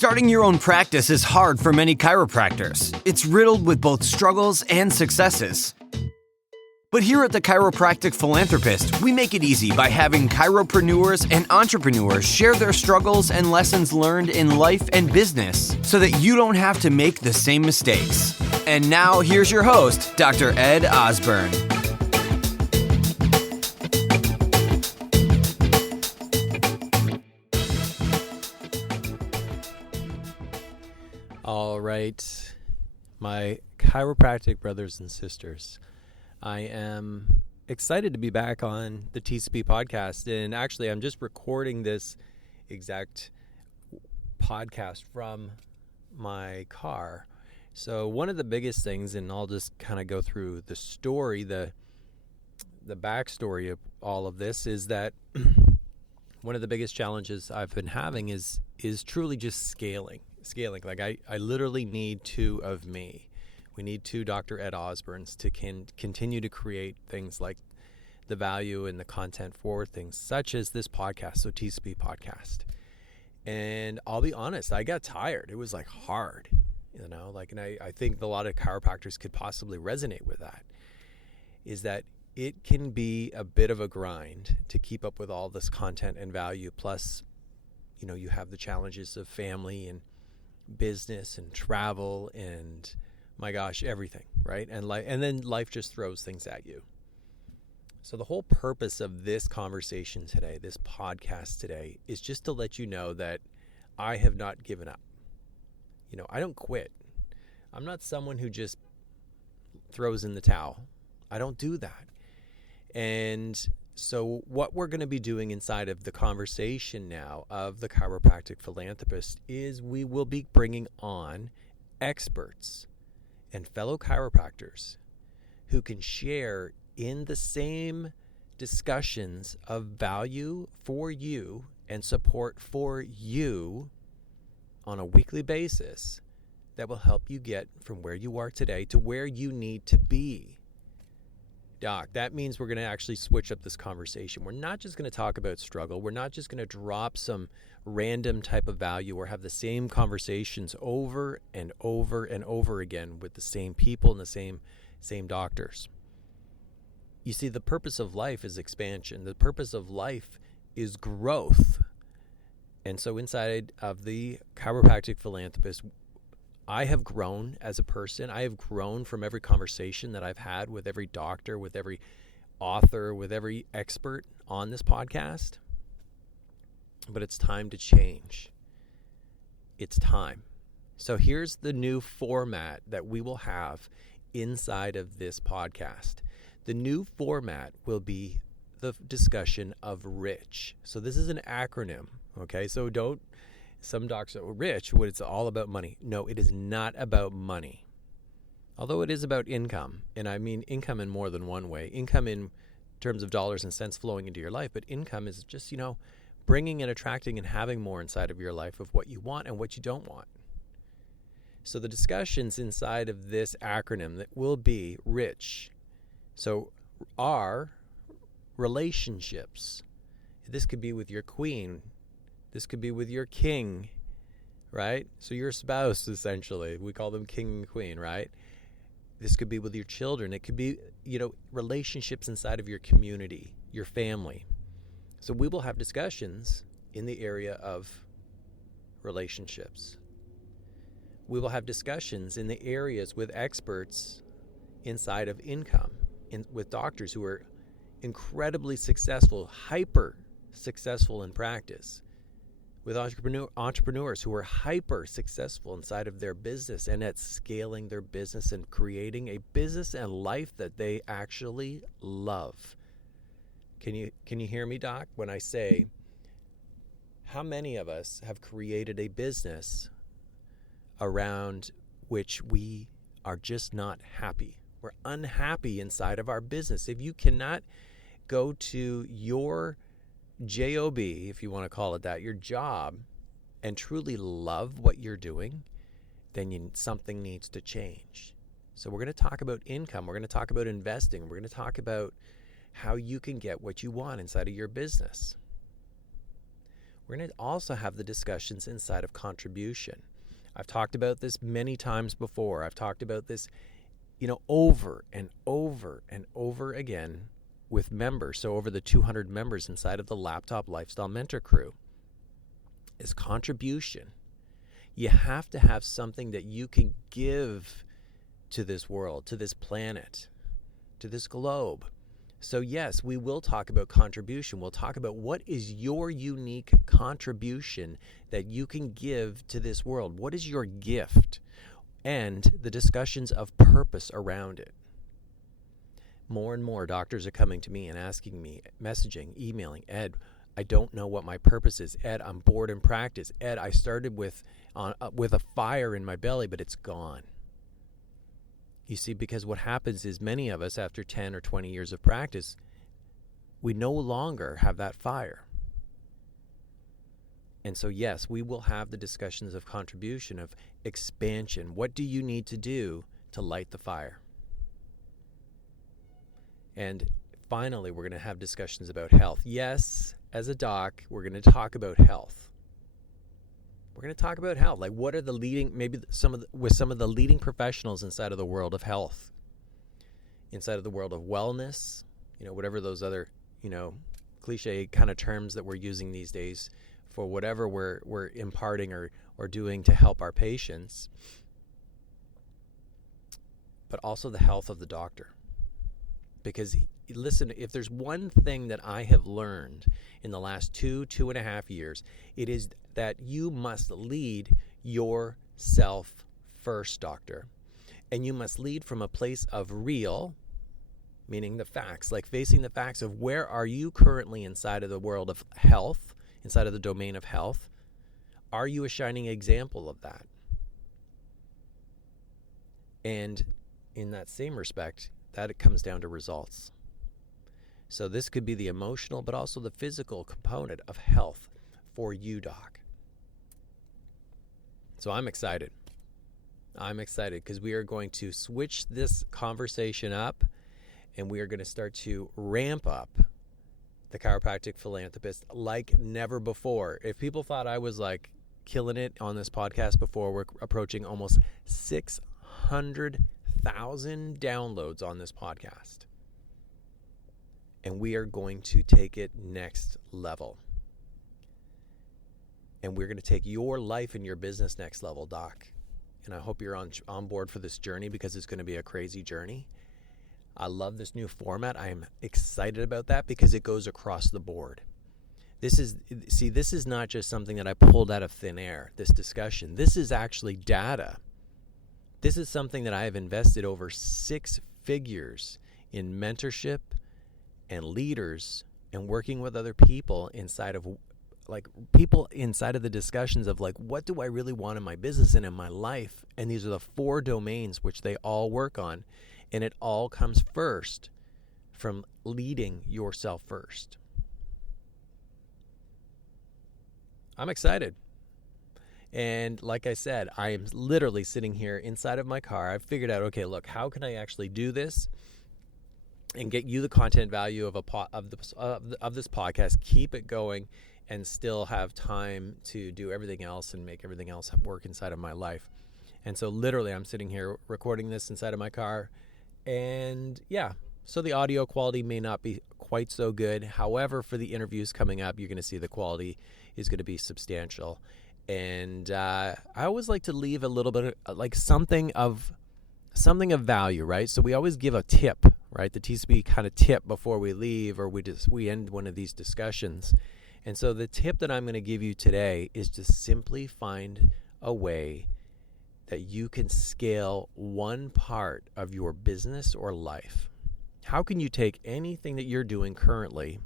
Starting your own practice is hard for many chiropractors. It's riddled with both struggles and successes. But here at the Chiropractic Philanthropist, we make it easy by having chiropreneurs and entrepreneurs share their struggles and lessons learned in life and business so that you don't have to make the same mistakes. And now here's your host, Dr. Ed Osburn. All right, my chiropractic brothers and sisters, I am excited to be back on the TCP podcast, and actually I'm just recording this exact podcast from my car. So one of the biggest things, and I'll just kind of go through the story, the backstory of all of this, is that one of the biggest challenges I've been having is truly just scaling. Like I literally need two of me. We need two Dr. Ed Osburns to continue to create things like the value and the content for things such as this podcast, so TCP podcast. And I'll be honest, I got tired. It was like hard, and I think a lot of chiropractors could possibly resonate with that, is that it can be a bit of a grind to keep up with all this content and value. Plus, you have the challenges of family and business and travel and my gosh, everything, right? And then life just throws things at you. So the whole purpose of this conversation today, this podcast today, is just to let you know that I have not given up. I don't quit. I'm not someone who just throws in the towel. I don't do that. And so what we're going to be doing inside of the conversation now of the Chiropractic Philanthropist is we will be bringing on experts and fellow chiropractors who can share in the same discussions of value for you and support for you on a weekly basis that will help you get from where you are today to where you need to be. Doc, that means we're going to actually switch up this conversation. We're not just going to talk about struggle. We're not just going to drop some random type of value or have the same conversations over and over and over again with the same people and the same doctors. You see, the purpose of life is expansion. The purpose of life is growth. And so inside of the Chiropractic Philanthropist, I have grown as a person. I have grown from every conversation that I've had with every doctor, with every author, with every expert on this podcast. But it's time to change. It's time. So here's the new format that we will have inside of this podcast. The new format will be the discussion of RICH. So this is an acronym, okay? So some docs are rich, what it's all about money. No, it is not about money. Although it is about income. And I mean income in more than one way. Income in terms of dollars and cents flowing into your life. But income is just, bringing and attracting and having more inside of your life of what you want and what you don't want. So the discussions inside of this acronym that will be RICH. So R, relationships. This could be with your queen. This could be with your king, right? So your spouse, essentially. We call them king and queen, right? This could be with your children. It could be, relationships inside of your community, your family. So we will have discussions in the area of relationships. We will have discussions in the areas with experts inside of income, with doctors who are incredibly successful, hyper successful in practice. With entrepreneurs who are hyper successful inside of their business and at scaling their business and creating a business and life that they actually love. Can you hear me, Doc, when I say how many of us have created a business around which we are just not happy? We're unhappy inside of our business. If you cannot go to your job, if you want to call it that, your job, and truly love what you're doing, then something needs to change. So we're going to talk about income. We're going to talk about investing. We're going to talk about how you can get what you want inside of your business. we're going to also have the discussions inside of contribution. I've talked about this many times before. I've talked about this, over and over and over again with members. So over the 200 members inside of the Laptop Lifestyle Mentor Crew is contribution. You have to have something that you can give to this world, to this planet, to this globe. So yes, we will talk about contribution. We'll talk about what is your unique contribution that you can give to this world. What is your gift? And the discussions of purpose around it. More and more doctors are coming to me and asking me, messaging, emailing, Ed, I don't know what my purpose is. Ed, I'm bored in practice. Ed, I started with a fire in my belly, but it's gone. You see, because what happens is many of us, after 10 or 20 years of practice, we no longer have that fire. And so, yes, we will have the discussions of contribution, of expansion. What do you need to do to light the fire? And finally, we're going to have discussions about health. Yes, as a doc, we're going to talk about health. We're going to talk about health. Like, what are the leading, maybe some of the leading professionals inside of the world of health, inside of the world of wellness, whatever those other, cliche kind of terms that we're using these days for whatever we're imparting or doing to help our patients, but also the health of the doctor. Because listen, if there's one thing that I have learned in the last 2.5 years, it is that you must lead yourself first, doctor. And you must lead from a place of real, meaning the facts, like facing the facts of where are you currently inside of the world of health, inside of the domain of health. Are you a shining example of that? And in that same respect, that it comes down to results. So this could be the emotional, but also the physical component of health for you, doc. So I'm excited. I'm excited because we are going to switch this conversation up, and we are going to start to ramp up the Chiropractic Philanthropist like never before. If people thought I was like killing it on this podcast before, we're approaching almost 600,000 downloads on this podcast. And we are going to take it next level. And we're going to take your life and your business next level, doc. And I hope you're on board for this journey, because it's going to be a crazy journey. I love this new format. I am excited about that because it goes across the board. This is not just something that I pulled out of thin air, this discussion. This is actually data. This is something that I have invested over 6 figures in mentorship and leaders and working with other people inside of the discussions of like, what do I really want in my business and in my life? And these are the 4 domains which they all work on. And it all comes first from leading yourself first. I'm excited. And like I said, I am literally sitting here inside of my car. I've figured out, okay, look, how can I actually do this and get you the content value of this podcast, keep it going, and still have time to do everything else and make everything else work inside of my life. And so literally I'm sitting here recording this inside of my car. And yeah, so the audio quality may not be quite so good. However, for the interviews coming up, you're going to see the quality is going to be substantial. And I always like to leave a little bit of, like something of value, right? So we always give a tip, right? The TCB kind of tip before we leave, or we end one of these discussions. And so the tip that I'm going to give you today is to simply find a way that you can scale one part of your business or life. How can you take anything that you're doing currently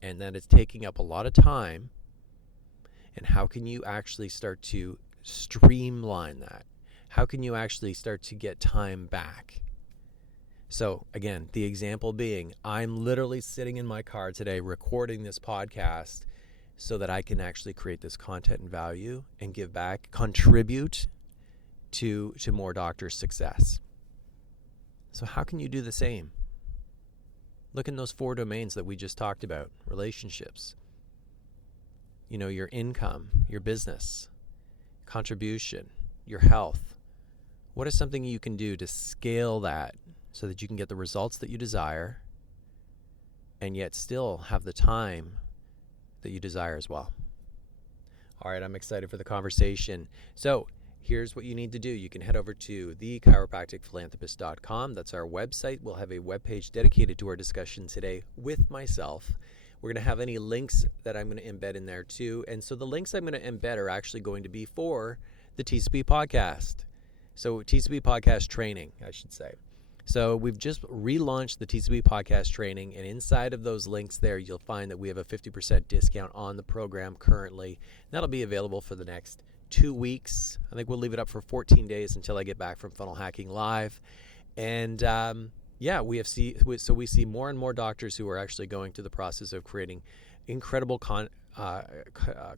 and that it's taking up a lot of time, and how can you actually start to streamline that? How can you actually start to get time back? So again, the example being, I'm literally sitting in my car today recording this podcast so that I can actually create this content and value and give back, contribute to more doctors' success. So how can you do the same? Look in those 4 domains that we just talked about: relationships, your income, your business, contribution, your health. What is something you can do to scale that so that you can get the results that you desire and yet still have the time that you desire as well? All right, I'm excited for the conversation. So here's what you need to do. You can head over to thechiropracticphilanthropist.com. That's our website. We'll have a webpage dedicated to our discussion today with myself. We're going to have any links that I'm going to embed in there too. And so the links I'm going to embed are actually going to be for the TCP podcast. So TCP podcast training, I should say. So we've just relaunched the TCP podcast training, and inside of those links there, you'll find that we have a 50% discount on the program currently. That'll be available for the next 2 weeks. I think we'll leave it up for 14 days until I get back from Funnel Hacking Live. And we see more and more doctors who are actually going through the process of creating incredible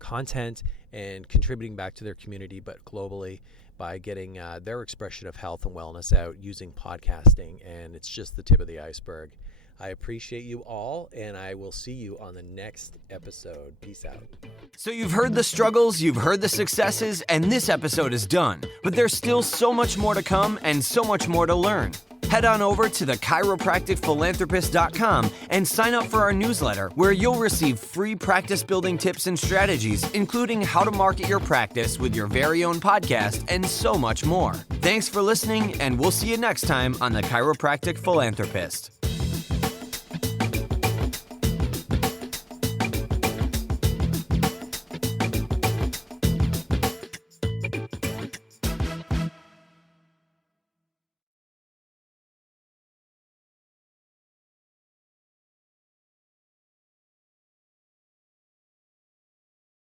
content and contributing back to their community, but globally, by getting their expression of health and wellness out using podcasting. And it's just the tip of the iceberg. I appreciate you all, and I will see you on the next episode. Peace out. So you've heard the struggles, you've heard the successes, and this episode is done. But there's still so much more to come and so much more to learn. Head on over to thechiropracticphilanthropist.com and sign up for our newsletter, where you'll receive free practice building tips and strategies, including how to market your practice with your very own podcast and so much more. Thanks for listening, and we'll see you next time on The Chiropractic Philanthropist.